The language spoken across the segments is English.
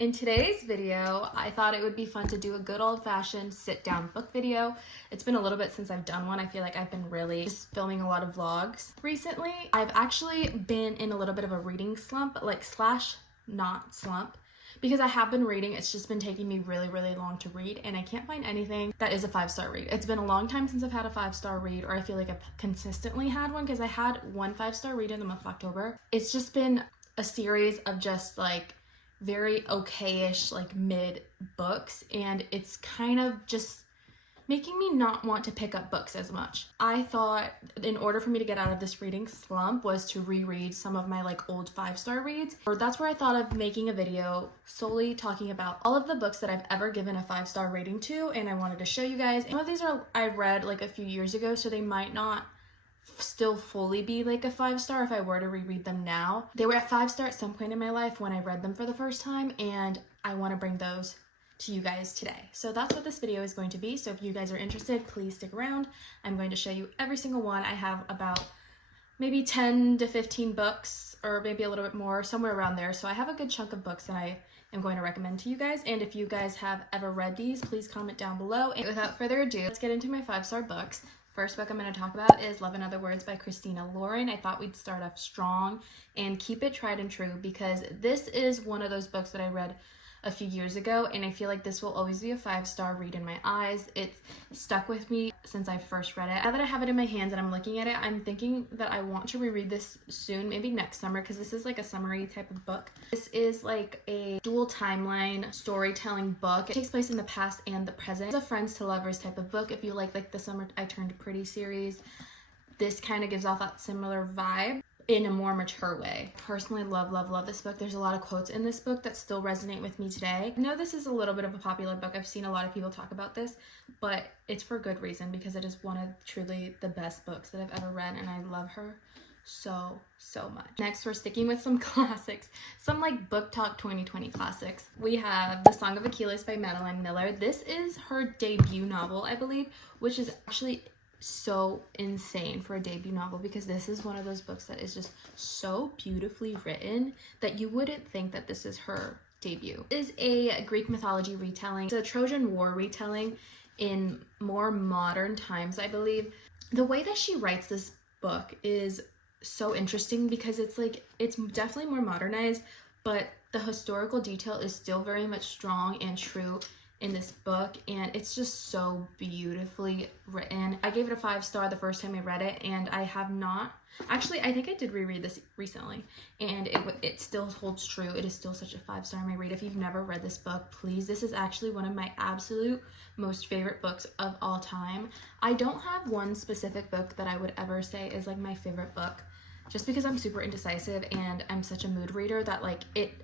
In today's video, I thought it would be fun to do a good old-fashioned sit-down book video. It's been a little bit since I've done one. I feel like I've been really just filming a lot of vlogs recently. I've actually been in a little bit of a reading slump, not slump, because I have been reading. It's just been taking me really long to read, and I can't find anything that is a 5-star read. It's been a long time since I've had a 5-star read, or I feel like I've consistently had one, because I had one 5-star read in the month of October. It's just been a series of just like very okay-ish, like mid books, and it's kind of just making me not want to pick up books as much. I thought in order for me to get out of this reading slump was to reread some of my like old 5-star reads. Or that's where I thought of making a video solely talking about all of the books that I've ever given a 5-star rating to, and I wanted to show you guys. Some of these I read like a few years ago, so they might not still fully be like a 5-star if I were to reread them now. They were at 5-star at some point in my life when I read them for the first time, and I want to bring those to you guys today. So that's what this video is going to be. So if you guys are interested, please stick around. I'm going to show you every single one. I have about maybe 10 to 15 books, or maybe a little bit more, somewhere around there. So I have a good chunk of books that I am going to recommend to you guys. And if you guys have ever read these, please comment down below. And without further ado, let's get into my 5-star books. First book I'm going to talk about is Love in Other Words by Christina Lauren. I thought we'd start off strong and keep it tried and true, because this is one of those books that I read a few years ago, and I feel like this will always be a 5-star read in my eyes. It's stuck with me since I first read it. Now that I have it in my hands and I'm looking at it, I'm thinking that I want to reread this soon, maybe next summer, because this is like a summary type of book. This is like a dual timeline storytelling book. It takes place in the past and the present. It's a friends to lovers type of book. If you like the Summer I Turned Pretty series, this kind of gives off that similar vibe in a more mature way. Personally love this book. There's a lot of quotes in this book that still resonate with me today. I know this is a little bit of a popular book. I've seen a lot of people talk about this, but it's for good reason, because it is one of truly the best books that I've ever read, and I love her so much. Next, we're sticking with some classics, some like Book Talk 2020 classics. We have The Song of Achilles by Madeline Miller. This is her debut novel, I believe, which is actually so insane for a debut novel, because this is one of those books that is just so beautifully written that you wouldn't think that this is her debut. It is a Greek mythology retelling. It's a Trojan War retelling in more modern times, I believe. The way that she writes this book is so interesting, because it's definitely more modernized, but the historical detail is still very much strong and true in this book, and it's just so beautifully written. I gave it a 5-star the first time I read it, and I have not actually, I think I did reread this recently, and it still holds true. It is still such a 5-star in my read. If you've never read this book, please, this is actually one of my absolute most favorite books of all time. I don't have one specific book that I would ever say is like my favorite book, just because I'm super indecisive and I'm such a mood reader that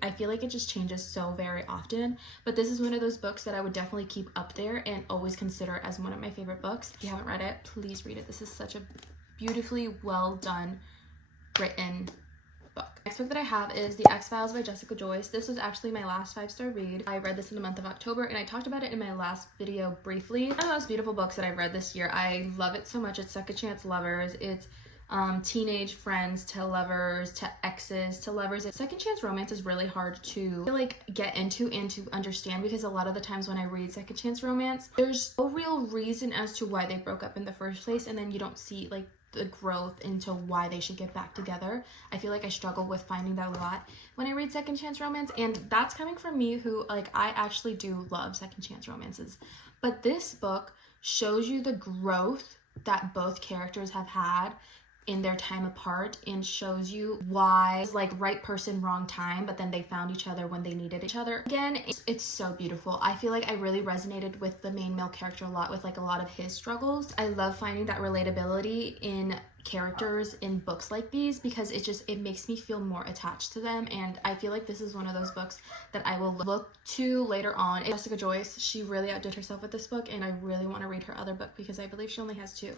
I feel like it just changes so very often. But this is one of those books that I would definitely keep up there and always consider as one of my favorite books. If you haven't read it, please read it. This is such a beautifully well done, written book. Next book that I have is The XFiles by Jessica Joyce. This was actually my last 5-star read. I read this in the month of October, and I talked about it in my last video briefly. One of the most beautiful books that I've read this year. I love it so much. It's second chance lovers. It's teenage friends to lovers to exes to lovers. Second chance romance is really hard to get into and to understand, because a lot of the times when I read second chance romance, there's no real reason as to why they broke up in the first place, and then you don't see the growth into why they should get back together. I feel like I struggle with finding that a lot when I read second chance romance, and that's coming from me who I actually do love second chance romances. But this book shows you the growth that both characters have had in their time apart, and shows you why it's right person, wrong time, but then they found each other when they needed each other. Again, it's so beautiful. I feel like I really resonated with the main male character a lot, with a lot of his struggles. I love finding that relatability in characters in books like these, because it makes me feel more attached to them, and I feel like this is one of those books that I will look to later on. Jessica Joyce, she really outdid herself with this book, and I really want to read her other book, because I believe she only has 2.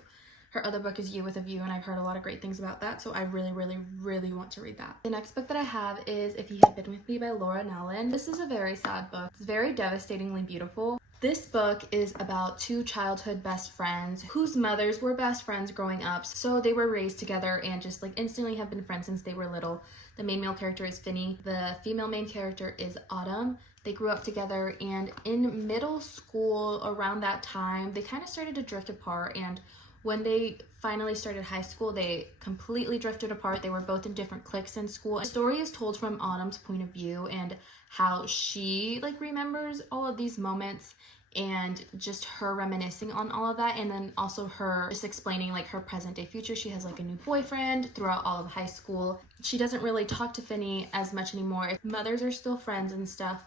Her other book is You with a View, and I've heard a lot of great things about that, so I really want to read that. The next book that I have is If He Had Been With Me by Laura Nellen. This is a very sad book. It's very devastatingly beautiful. This book is about 2 childhood best friends whose mothers were best friends growing up, so they were raised together and just instantly have been friends since they were little. The main male character is Finney. The female main character is Autumn. They grew up together, and in middle school around that time, they kind of started to drift apart, and when they finally started high school, they completely drifted apart. They were both in different cliques in school. The story is told from Autumn's point of view and how she like remembers all of these moments and just her reminiscing on all of that, and then also her just explaining like her present day future. She has like a new boyfriend throughout all of high school. She doesn't really talk to Finney as much anymore. Mothers are still friends and stuff,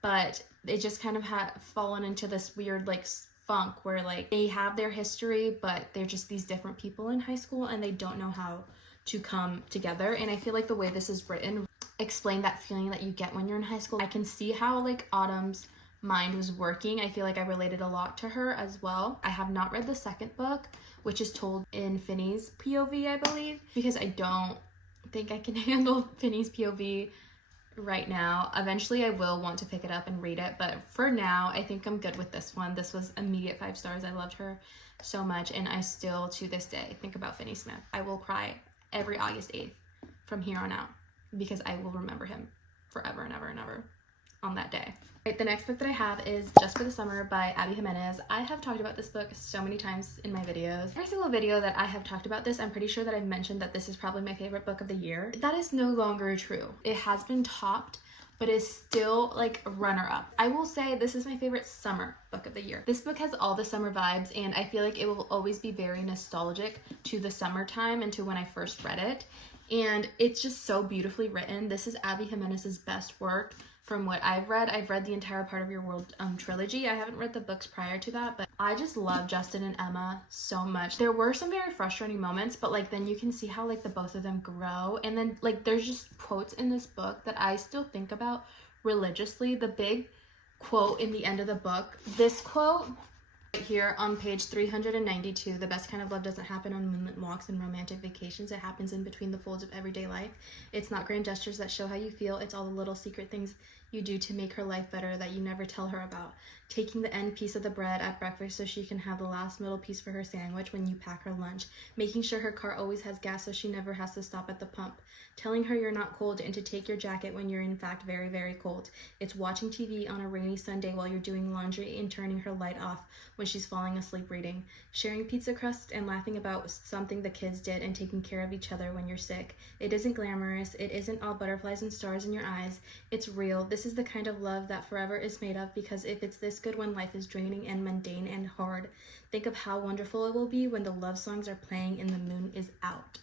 but they just kind of had fallen into this weird like funk where like they have their history, but they're just these different people in high school and they don't know how to come together. And I feel like the way this is written explain that feeling that you get when you're in high school. I can see how like Autumn's mind was working. I feel like I related a lot to her as well. I have not read the second book, which is told in Finney's POV, I believe, because I don't think I can handle Finney's POV right now. Eventually I will want to pick it up and read it, but for now I think I'm good with this one. This was immediate 5 stars. I loved her so much, and I still to this day think about Finney Smith. I will cry every August 8th from here on out because I will remember him forever and ever and ever on that day. Right, the next book that I have is Just for the Summer by Abby Jimenez. I have talked about this book so many times in my videos. Every single video that I have talked about this, I'm pretty sure that I've mentioned that this is probably my favorite book of the year. That is no longer true. It has been topped, but is still like a runner-up. I will say this is my favorite summer book of the year. This book has all the summer vibes, and I feel like it will always be very nostalgic to the summertime and to when I first read it. And it's just so beautifully written. This is Abby Jimenez's best work. From what I've read the entire Part of Your World trilogy. I haven't read the books prior to that, but I just love Justin and Emma so much. There were some very frustrating moments, but like then you can see how like the both of them grow. And then like there's just quotes in this book that I still think about religiously. The big quote in the end of the book, this quote right here on page 392, the best kind of love doesn't happen on moonlit walks and romantic vacations. It happens in between the folds of everyday life. It's not grand gestures that show how you feel. It's all the little secret things you do to make her life better that you never tell her about. Taking the end piece of the bread at breakfast so she can have the last middle piece for her sandwich when you pack her lunch. Making sure her car always has gas so she never has to stop at the pump. Telling her you're not cold and to take your jacket when you're in fact very, very cold. It's watching TV on a rainy Sunday while you're doing laundry and turning her light off when she's falling asleep reading. Sharing pizza crust and laughing about something the kids did and taking care of each other when you're sick. It isn't glamorous. It isn't all butterflies and stars in your eyes. It's real. This is the kind of love that forever is made of, because if it's this good when life is draining and mundane and hard, think of how wonderful it will be when the love songs are playing and the moon is out.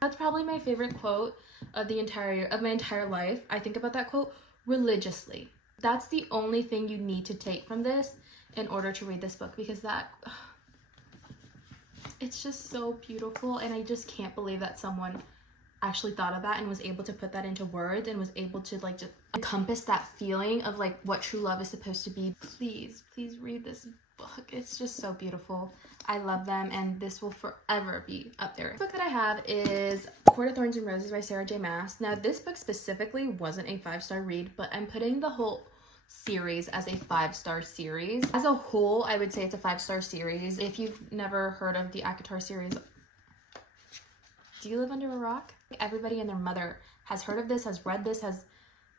That's probably my favorite quote of my entire life. I think about that quote religiously. That's the only thing you need to take from this in order to read this book, because it's just so beautiful, and I just can't believe that someone actually thought of that and was able to put that into words and was able to like just encompass that feeling of like what true love is supposed to be. Please read this book. It's just so beautiful. I love them, and this will forever be up there. The book that I have is Court of Thorns and Roses by Sarah J. Maas. Now this book specifically wasn't a 5-star read, but I'm putting the whole series as a 5-star series. As a whole, I would say it's a 5-star series. If you've never heard of the XIII series, do you live under a rock? Everybody and their mother has heard of this, has read this, has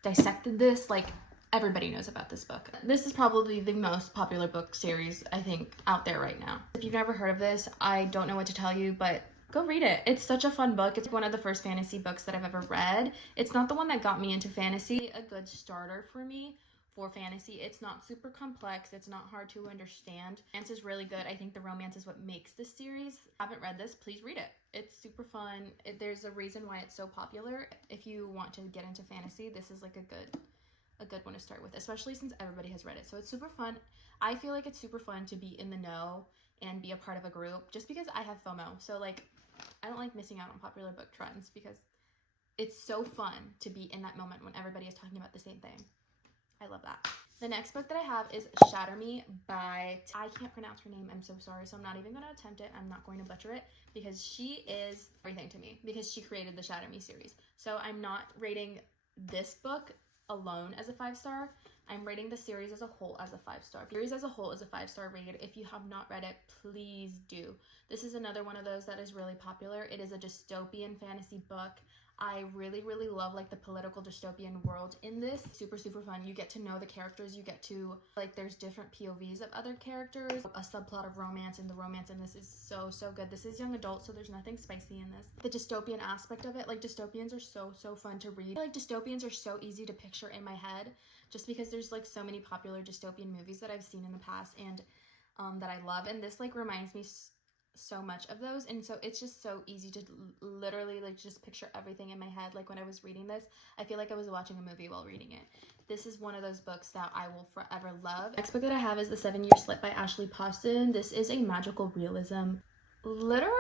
dissected this. Like, everybody knows about this book. This is probably the most popular book series, I think, out there right now. If you've never heard of this, I don't know what to tell you, but go read it. It's such a fun book. It's one of the first fantasy books that I've ever read. It's not the one that got me into fantasy. A good starter for me for fantasy. It's not super complex. It's not hard to understand. Romance is really good. I think the romance is what makes this series. If you haven't read this, please read it. It's super fun. There's a reason why it's so popular. If you want to get into fantasy, this is like a good one to start with, especially since everybody has read it. So it's super fun. I feel like it's super fun to be in the know and be a part of a group, just because I have FOMO. So like, I don't like missing out on popular book trends, because it's so fun to be in that moment when everybody is talking about the same thing. I love that. The next book that I have is Shatter Me by, I can't pronounce her name, I'm so sorry, so I'm not even going to attempt it. I'm not going to butcher it, because she is everything to me, because she created the Shatter Me series. So I'm not rating this book alone as a 5-star. I'm rating the series as a whole as a 5-star. Series as a whole is a 5-star rated. If you have not read it, please do. This is another one of those that is really popular. It is a dystopian fantasy book. I really, really love like the political dystopian world in this. Super, super fun. You get to know the characters. You get to like, there's different POVs of other characters, a subplot of romance, and the romance in this is so, so good. This is young adult, so there's nothing spicy in this. The dystopian aspect of it, like dystopians are so, so fun to read. Like dystopians are so easy to picture in my head just because there's like so many popular dystopian movies that I've seen in the past and that I love. And this like reminds me so much of those, and so it's just so easy to literally like just picture everything in my head. Like when I was reading this, I feel like I was watching a movie while reading it. This is one of those books that I will forever love. Next book that I have is The 7-Year Slip by Ashley Poston. This is a magical realism literary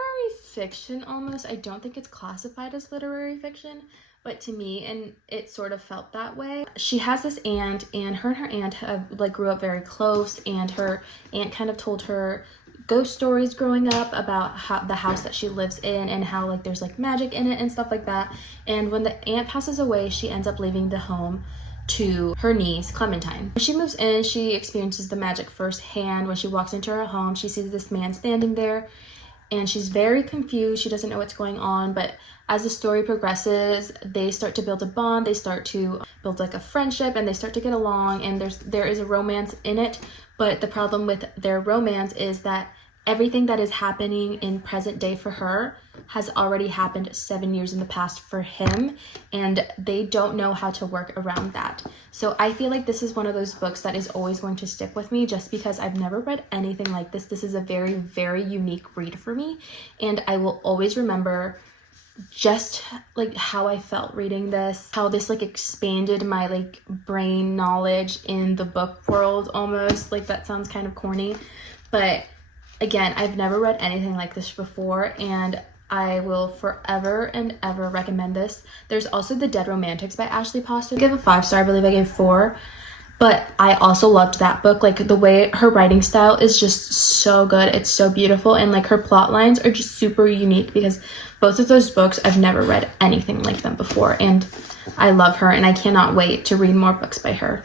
fiction almost. I don't think it's classified as literary fiction, but to me, and it sort of felt that way. She has this aunt, and her aunt have, like, grew up very close, and her aunt kind of told her ghost stories growing up about how the house that she lives in and how like there's like magic in it and stuff like that. And when the aunt passes away, she ends up leaving the home to her niece Clementine. When she moves in, she experiences the magic firsthand. When she walks into her home, she sees this man standing there and she's very confused. She doesn't know what's going on, but as the story progresses, they start to build a bond, they start to build like a friendship, and they start to get along, and there is a romance in it. But the problem with their romance is that everything that is happening in present day for her has already happened 7 years in the past for him, and they don't know how to work around that. So I feel like this is one of those books that is always going to stick with me just because I've never read anything like this. This is a very, very unique read for me, and I will always remember just like how I felt reading this, how this like expanded my like brain knowledge in the book world almost. Like that sounds kind of corny, but again, I've never read anything like this before, and I will forever and ever recommend this. There's also The Dead Romantics by Ashley Poston. I give a 5-star, I believe I gave 4. But I also loved that book. Like the way her writing style is just so good. It's so beautiful, and like her plot lines are just super unique because both of those books, I've never read anything like them before, and I love her, and I cannot wait to read more books by her.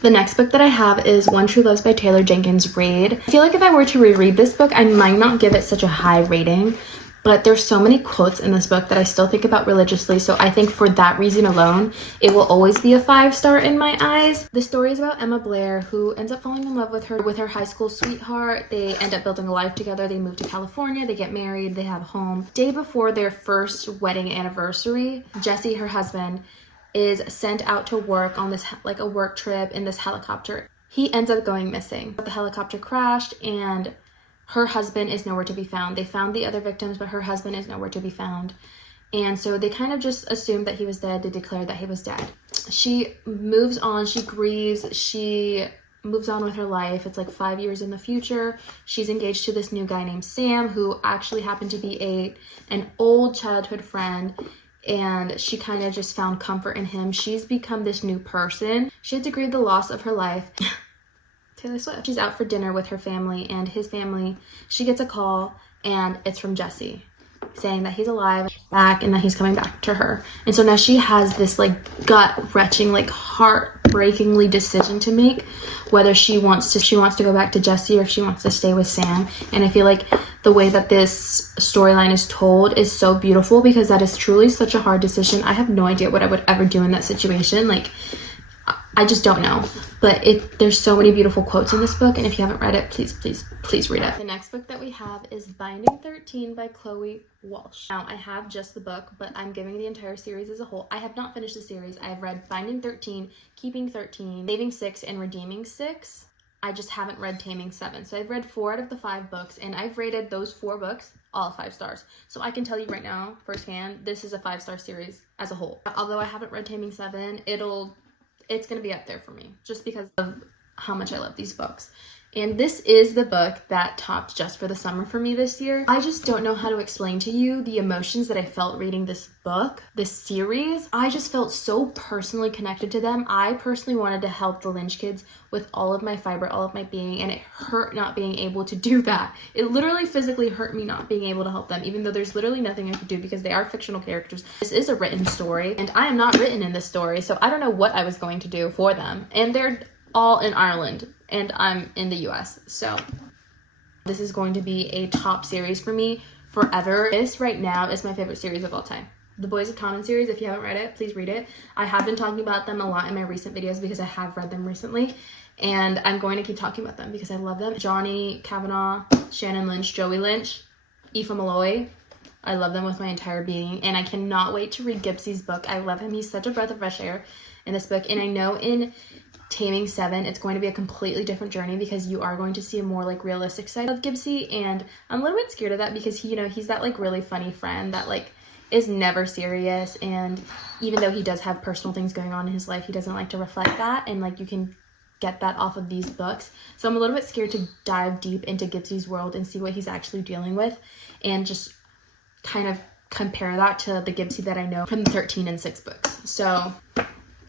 The next book that I have is One True Loves by Taylor Jenkins Reid. I feel like if I were to reread this book, I might not give it such a high rating, but there's so many quotes in this book that I still think about religiously, so I think for that reason alone, it will always be a 5-star in my eyes. The story is about Emma Blair, who ends up falling in love with her high school sweetheart. They end up building a life together. They move to California, they get married, they have a home. Day before their first wedding anniversary, Jesse, her husband, is sent out to work on this like a work trip in this helicopter. He ends up going missing. The helicopter crashed, and her husband is nowhere to be found. They found the other victims, but her husband is nowhere to be found. And so they kind of just assumed that he was dead. They declared that he was dead. She moves on, she grieves, she moves on with her life. It's like 5 years in the future. She's engaged to this new guy named Sam, who actually happened to be an old childhood friend, and she kind of just found comfort in him. She's become this new person. She had to grieve the loss of her life. Taylor Swift. She's out for dinner with her family and his family. She gets a call, and it's from Jesse saying that he's alive, back, and that he's coming back to her. And so now she has this like gut-wrenching, like heartbreakingly decision to make, whether she wants to go back to Jesse or if she wants to stay with Sam. And I feel like the way that this storyline is told is so beautiful because that is truly such a hard decision. I have no idea what I would ever do in that situation. Like, I just don't know, but there's so many beautiful quotes in this book, and if you haven't read it, please read it. The next book that we have is Binding 13 by Chloe Walsh. Now, I have just the book, but I'm giving the entire series as a whole. I have not finished the series. I've read Binding 13, Keeping 13, Saving 6, and Redeeming 6. I just haven't read Taming 7. So I've read 4 out of the 5 books, and I've rated those 4 books all 5 stars. So I can tell you right now, firsthand, this is a 5-star series as a whole. Although I haven't read Taming 7, it's going to be up there for me just because of how much I love these books. And this is the book that topped Just for the Summer for me this year. I just don't know how to explain to you the emotions that I felt reading this book, this series. I just felt so personally connected to them. I personally wanted to help the Lynch kids with all of my fiber, all of my being, and it hurt not being able to do that. It literally physically hurt me not being able to help them, even though there's literally nothing I could do because they are fictional characters. This is a written story, and I am not written in this story, so I don't know what I was going to do for them. And they're all in Ireland, and I'm in the US, so this is going to be a top series for me forever. This right now is my favorite series of all time. The Boys of Tommen series. If you haven't read it, please read it. I have been talking about them a lot in my recent videos because I have read them recently, and I'm going to keep talking about them because I love them. Johnny Kavanaugh, Shannon Lynch, Joey Lynch, Aoife Malloy. I love them with my entire being, and I cannot wait to read Gibbs's book. I love him. He's such a breath of fresh air in this book, and I know in Taming 7 it's going to be a completely different journey because you are going to see a more like realistic side of Gibbsy, and I'm a little bit scared of that because he, you know, he's that like really funny friend that like is never serious, and even though he does have personal things going on in his life, he doesn't like to reflect that, and like you can get that off of these books. So I'm a little bit scared to dive deep into Gibbsy's world and see what he's actually dealing with, and just kind of compare that to the Gibbsy that I know from the 13 and 6 books. So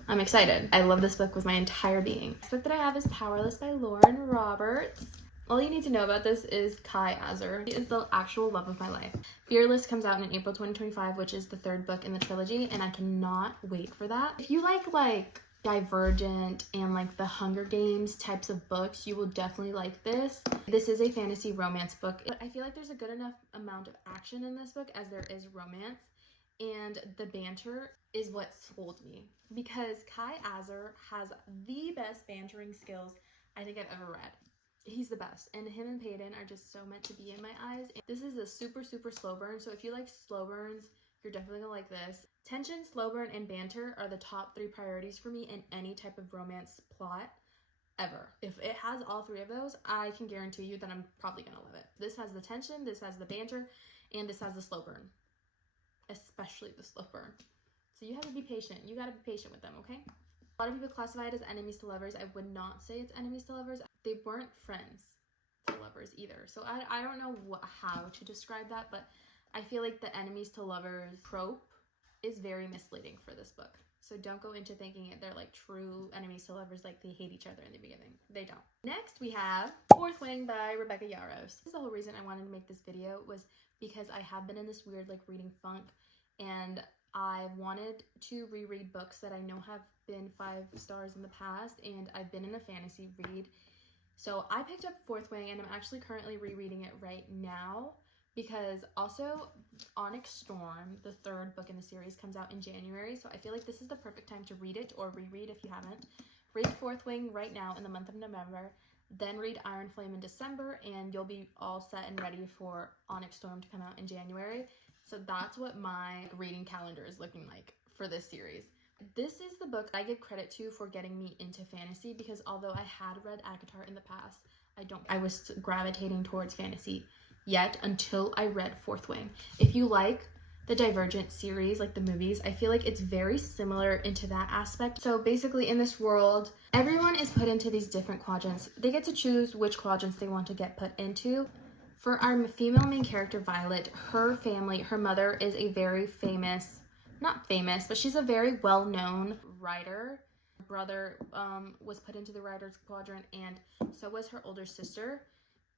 I'm excited. I love this book with my entire being. The book that I have is Powerless by Lauren Roberts. All you need to know about this is Kai Azar. He is the actual love of my life. Fearless comes out in April 2025, which is the 3rd book in the trilogy, and I cannot wait for that. If you like Divergent and like the Hunger Games types of books, you will definitely like this. This is a fantasy romance book, but I feel like there's a good enough amount of action in this book as there is romance, and the banter is what sold me because Kai Azar has the best bantering skills I think I've ever read. He's the best, and him and Peyton are just so meant to be in my eyes. This is a super slow burn, so if you like slow burns, you're definitely gonna like this. Tension, slow burn, and banter are the top 3 priorities for me in any type of romance plot ever. If it has all 3 of those, I can guarantee you that I'm probably gonna love it. This has the tension, this has the banter, and this has the slow burn. Especially the slow burn. So you have to be patient. You gotta be patient with them, okay? A lot of people classify it as enemies to lovers. I would not say it's enemies to lovers. They weren't friends to lovers either. So I don't know how to describe that, but I feel like the enemies to lovers trope is very misleading for this book. So don't go into thinking they're like true enemies to lovers, like they hate each other in the beginning. They don't. Next we have Fourth Wing by Rebecca Yarros. This is the whole reason I wanted to make this video, was because I have been in this weird like reading funk, and I wanted to reread books that I know have been 5 stars in the past, and I've been in a fantasy read. So I picked up Fourth Wing, and I'm actually currently rereading it right now because also Onyx Storm, the 3rd book in the series, comes out in January. So I feel like this is the perfect time to read it or reread if you haven't. Read Fourth Wing right now in the month of November, then read Iron Flame in December, and you'll be all set and ready for Onyx Storm to come out in January. So that's what my reading calendar is looking like for this series. This is the book I give credit to for getting me into fantasy, because although I had read ACOTAR in the past, I was gravitating towards fantasy yet until I read Fourth Wing. If you like the Divergent series, like the movies, I feel like it's very similar into that aspect. So basically in this world, everyone is put into these different quadrants. They get to choose which quadrants they want to get put into. For our female main character, Violet, her family, her mother is a very famous, not famous, but she's a very well-known writer. Her brother was put into the writer's quadrant, and so was her older sister.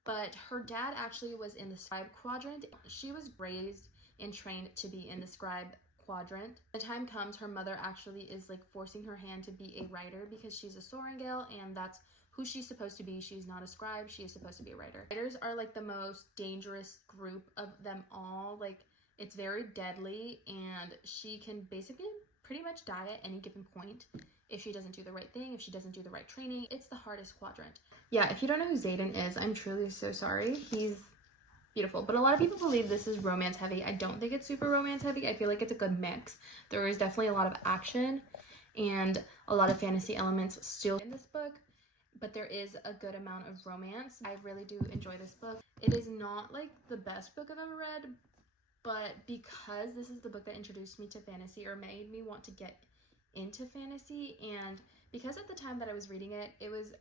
But her dad actually was in the scribe quadrant. She was raised and trained to be in the scribe quadrant. The time comes, her mother actually is like forcing her hand to be a writer because she's a Sorangale, and that's who she's supposed to be. She's not a scribe, she is supposed to be a writer. Writers are like the most dangerous group of them all. Like, it's very deadly, and she can basically pretty much die at any given point if she doesn't do the right thing, if she doesn't do the right training. It's the hardest quadrant. Yeah, if you don't know who Xaden is, I'm truly so sorry. He's beautiful, but a lot of people believe this is romance heavy. I don't think it's super romance heavy. I feel like it's a good mix. There is definitely a lot of action and a lot of fantasy elements still in this book, but there is a good amount of romance. I really do enjoy this book. It is not like the best book I've ever read, but because this is the book that introduced me to fantasy or made me want to get into fantasy, and because at the time that I was reading it, it was,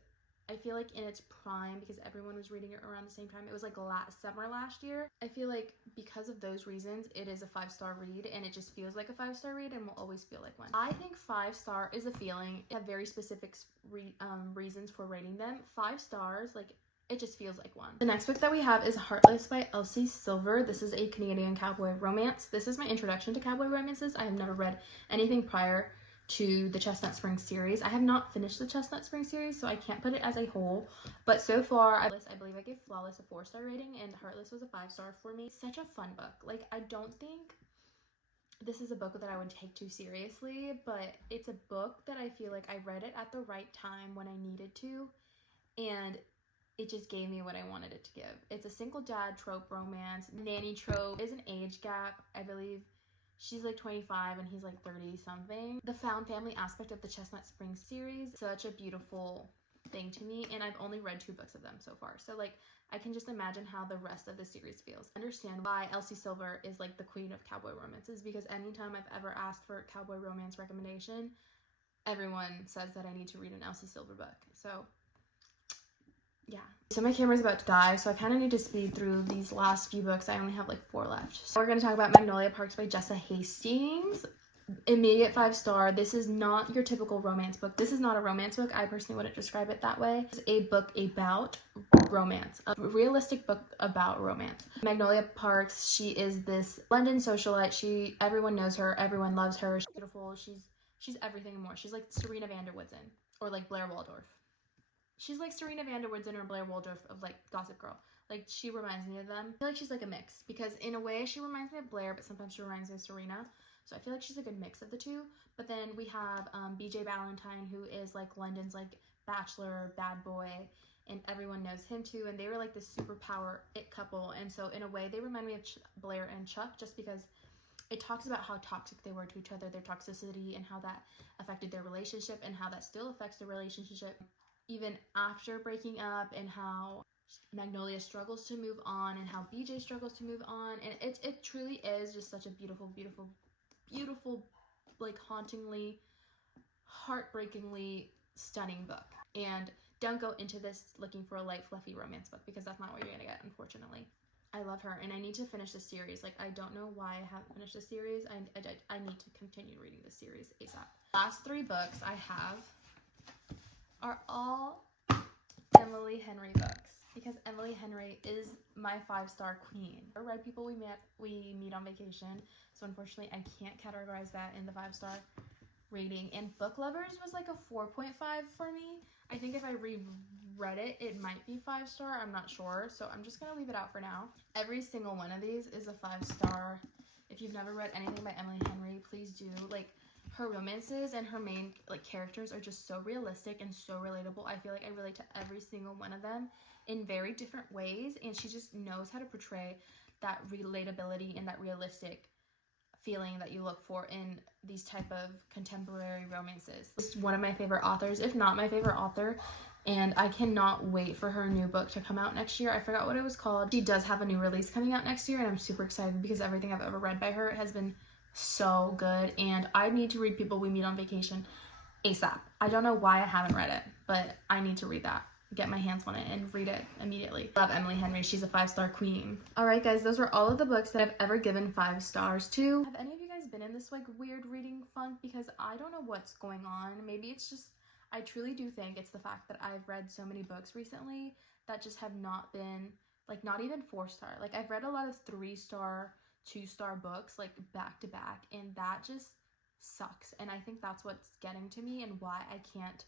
I feel like, in its prime because everyone was reading it around the same time. It was like summer last year. I feel like because of those reasons, it is a 5-star read, and it just feels like a 5-star read and will always feel like one. I think 5-star is a feeling. I have very specific reasons for rating them. 5 stars, like, it just feels like one. The next book that we have is Heartless by Elsie Silver. This is a Canadian cowboy romance. This is my introduction to cowboy romances. I have never read anything prior to the Chestnut Springs series. I have not finished the Chestnut Springs series, so I can't put it as a whole, but so far I believe I gave Flawless a 4-star rating, and Heartless was a 5-star for me. It's such a fun book. Like, I don't think this is a book that I would take too seriously, but it's a book that I feel like I read it at the right time when I needed to, and it just gave me what I wanted it to give. It's a single dad trope romance. Nanny trope is an age gap. I believe she's like 25 and he's like 30 something. The found family aspect of the Chestnut Springs series, such a beautiful thing to me, and I've only read 2 books of them so far, so like I can just imagine how the rest of the series feels. I understand why Elsie Silver is like the queen of cowboy romances, because anytime I've ever asked for a cowboy romance recommendation, everyone says that I need to read an Elsie Silver book. So yeah. So my camera's about to die, so I kind of need to speed through these last few books. I only have like 4 left. So we're going to talk about Magnolia Parks by Jessa Hastings. Immediate 5-star. This is not your typical romance book. This is not a romance book. I personally wouldn't describe it that way. It's a book about romance, a realistic book about romance. Magnolia Parks, she is this London socialite. Everyone knows her, everyone loves her. She's beautiful. She's everything and more. She's like Serena van der Woodsen or like Blair Waldorf. She's like Serena van der Woodsen or Blair Waldorf of like Gossip Girl. Like, she reminds me of them. I feel like she's like a mix, because in a way she reminds me of Blair, but sometimes she reminds me of Serena. So I feel like she's a good mix of the two. But then we have BJ Valentine, who is like London's like bachelor bad boy, and everyone knows him too. And they were like this superpower it couple. And so in a way they remind me of Blair and Chuck, just because it talks about how toxic they were to each other, their toxicity, and how that affected their relationship, and how that still affects their relationship even after breaking up, and how Magnolia struggles to move on, and how BJ struggles to move on. And it truly is just such a beautiful, beautiful, beautiful, like hauntingly, heartbreakingly stunning book. And don't go into this looking for a light, fluffy romance book, because that's not what you're gonna get, unfortunately. I love her, and I need to finish this series. Like, I don't know why I haven't finished this series. I need to continue reading this series ASAP. Last 3 books I have are all Emily Henry books, because Emily Henry is my 5-star queen. I read People We Meet on Vacation, so unfortunately I can't categorize that in the 5-star rating. And Book Lovers was like a 4.5 for me. I think if I reread it, it might be 5-star. I'm not sure, so I'm just gonna leave it out for now. Every single one of these is a 5-star. If you've never read anything by Emily Henry, please do. Like, her romances and her main like characters are just so realistic and so relatable. I feel like I relate to every single one of them in very different ways, and she just knows how to portray that relatability and that realistic feeling that you look for in these type of contemporary romances. It's one of my favorite authors, if not my favorite author, and I cannot wait for her new book to come out next year. I forgot what it was called. She does have a new release coming out next year, and I'm super excited because everything I've ever read by her has been so good, and I need to read People We Meet on Vacation ASAP. I don't know why I haven't read it, but I need to read that. Get my hands on it and read it immediately. Love Emily Henry. She's a 5-star queen. Alright guys, those were all of the books that I've ever given 5 stars to. Have any of you guys been in this like weird reading funk? Because I don't know what's going on. Maybe it's just, I truly do think it's the fact that I've read so many books recently that just have not been, like, not even 4-star. Like, I've read a lot of 3-star, 2-star books like back to back, and that just sucks. And I think that's what's getting to me and why I can't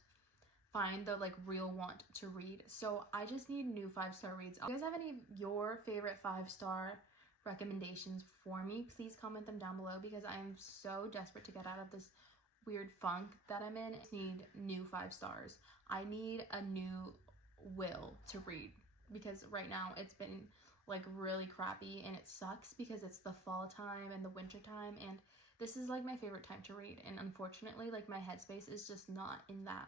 find the like real want to read. So I just need new 5-star reads. If you guys have any of your favorite 5-star recommendations for me, please comment them down below, because I am so desperate to get out of this weird funk that I'm in. I just need new 5 stars. I need a new will to read, because right now it's been like really crappy, and it sucks because it's the fall time and the winter time, and this is like my favorite time to read, and unfortunately like my headspace is just not in that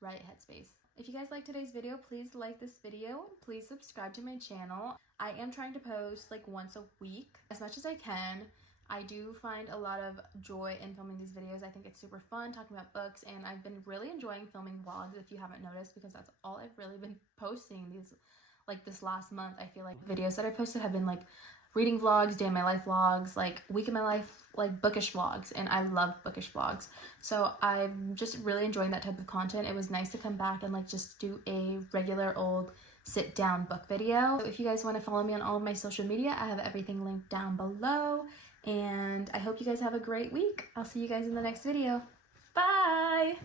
right headspace. If you guys like today's video, please like this video, please subscribe to my channel. I am trying to post like once a week as much as I can. I do find a lot of joy in filming these videos. I think it's super fun talking about books, and I've been really enjoying filming vlogs, if you haven't noticed, because that's all I've really been posting this last month. I feel like videos that I posted have been like reading vlogs, day in my life vlogs, like week in my life, like bookish vlogs, and I love bookish vlogs. So I'm just really enjoying that type of content. It was nice to come back and like just do a regular old sit down book video. So if you guys want to follow me on all of my social media, I have everything linked down below, and I hope you guys have a great week. I'll see you guys in the next video. Bye!